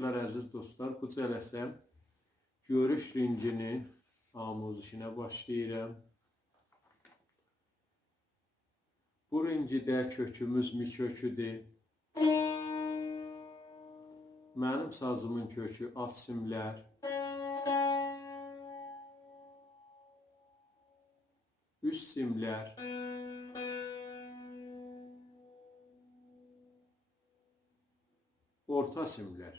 Xeyrlər əziz dostlar, bu cələsə görüş rengini amuzişinə başlayıram. Bu rengidə kökümüz mi köküdür. Mənim sazımın kökü alt simlər. Üst simlər. Orta simlər.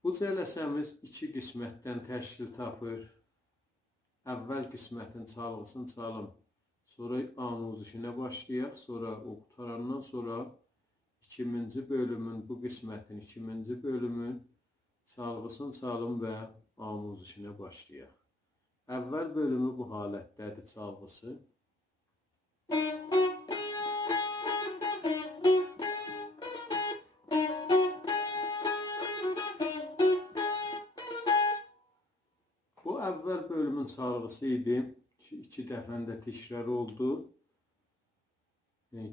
Bu cələsəmiz iki qismətdən təşkil tapır. Əvvəl qismətin çalğısını çalım. Sonra amuzişinə başlayaq. Sonra o qutarandan sonra ikinci bölümün, bu qismətin ikinci bölümün çalğısını çalım və amuzişinə başlayaq. Əvvəl bölümü bu halətdədir çalğısı. Bu əvvəl bölümün çalğısı idi. İki dəfəndə təkrar oldu.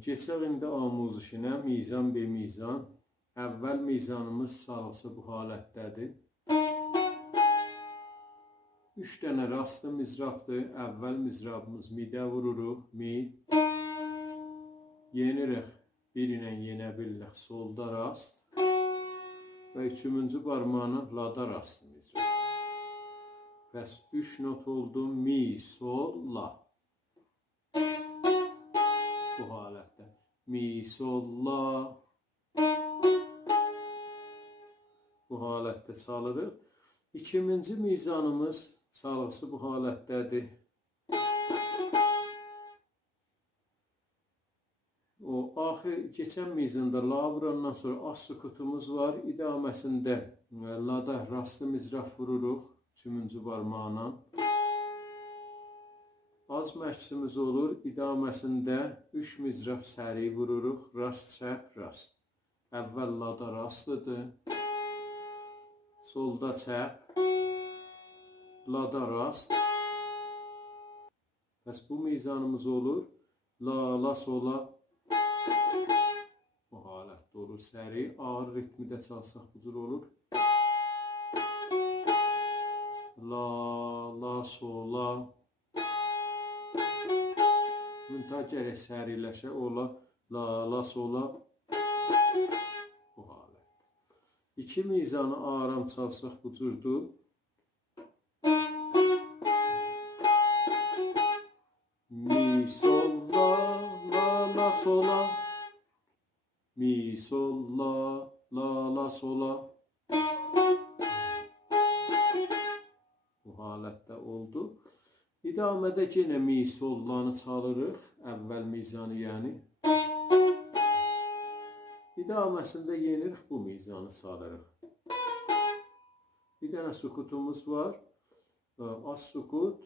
Keçək indi amuzişinə mizan be mizan. Əvvəl mizanımız çalğısı bu halətdədir. 3 dənə rastlı mizrabdır. Əvvəl mizrabımız midə vururuq. Mi. Yenirik. Bir ilə yenə bilirik. Solda rast. Və üçüncü barmağına lada rastlı mizrab. Bəs 3 not oldu. Mi, sol, la. Bu halətdə. Mi, sol, la. Bu halətdə çalırıq. İkinci mizanımız çalğısı bu halətdədir. O axır keçən mizanda la vurandan sonra az sukutumuz var. İdaməsində lada rastlı mizrab vururuq. Üçüncü barmağına. Az məksimiz olur. İdaməsində 3 mizrab səri vururuq. Rast, çəp, rast. Əvvəl lada rastlıdır. Solda çəp. Lada rast. Bəs bu mizanımız olur. La, la, sola. Bu halətdə olur. Səri, ağır ritmidə çalsaq bu cür olur. La, la, sola. Müntə gərək səriləşə ola. La, la, sola. Bu halətdə. İki mizanı aram çalsaq bu cürdür. Mi, sol, la, la, la, sola. Mi, sol, la, la, la, sola. Bu halətdə oldu. İdamədə yenə mi, sol, lanı çalırıq. Əvvəl mizanı yəni. İdaməsində yenirik bu mizanı çalırıq. Bir dənə sukutumuz var. Az sukut.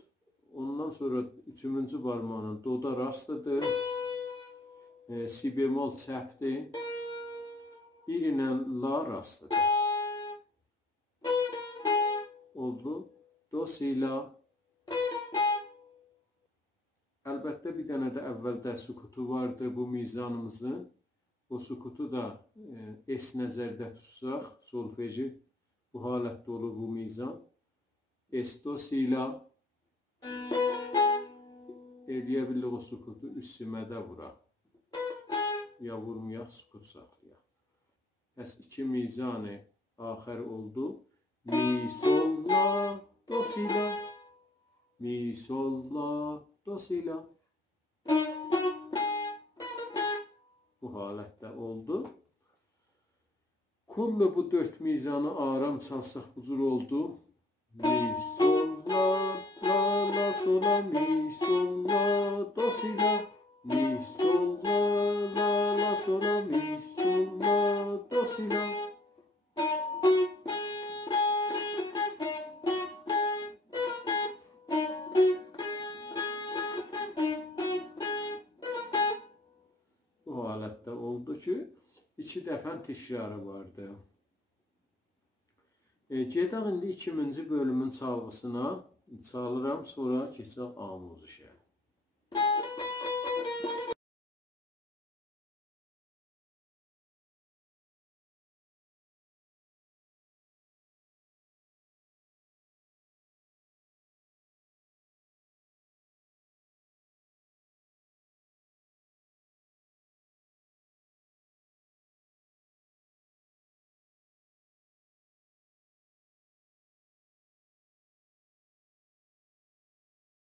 Ondan sonra üçüncü barmağının doda rastlıdır. Si bemol çəpdir. Bir ilə la rastlıdır. Oldu. Do, si, la. Əlbəttə bir dənə də əvvəldə sukutu vardı bu mizanımızın. O sukutu da es nəzərdə tutsaq, solfeji bu halətdə olur bu mizan. Es, do, si, la. Eləyə bilirik o sukutu üst simədə vuraq. Ya vurmayaq, sukut saxlayaq. Bəs iki mizanı axır oldu. Mi, sol, la, do, si, la. Mi, sol, la, do, si, la. Bu halətdə oldu. Kullu bu 4 mizanı aram çalsaq bu cür oldu. Mi, sol, la, la, la, sola. Mi, sol, la, do, si, la. Mi, sol, la, la, la, sola. Mi, sol, la, do, si, la. Bu halətdə oldu ki, 2 dəfə təkrarı vardı. Gedək indi ikinci bölümün çalğısına çalıram, sonra keçək amuzişə.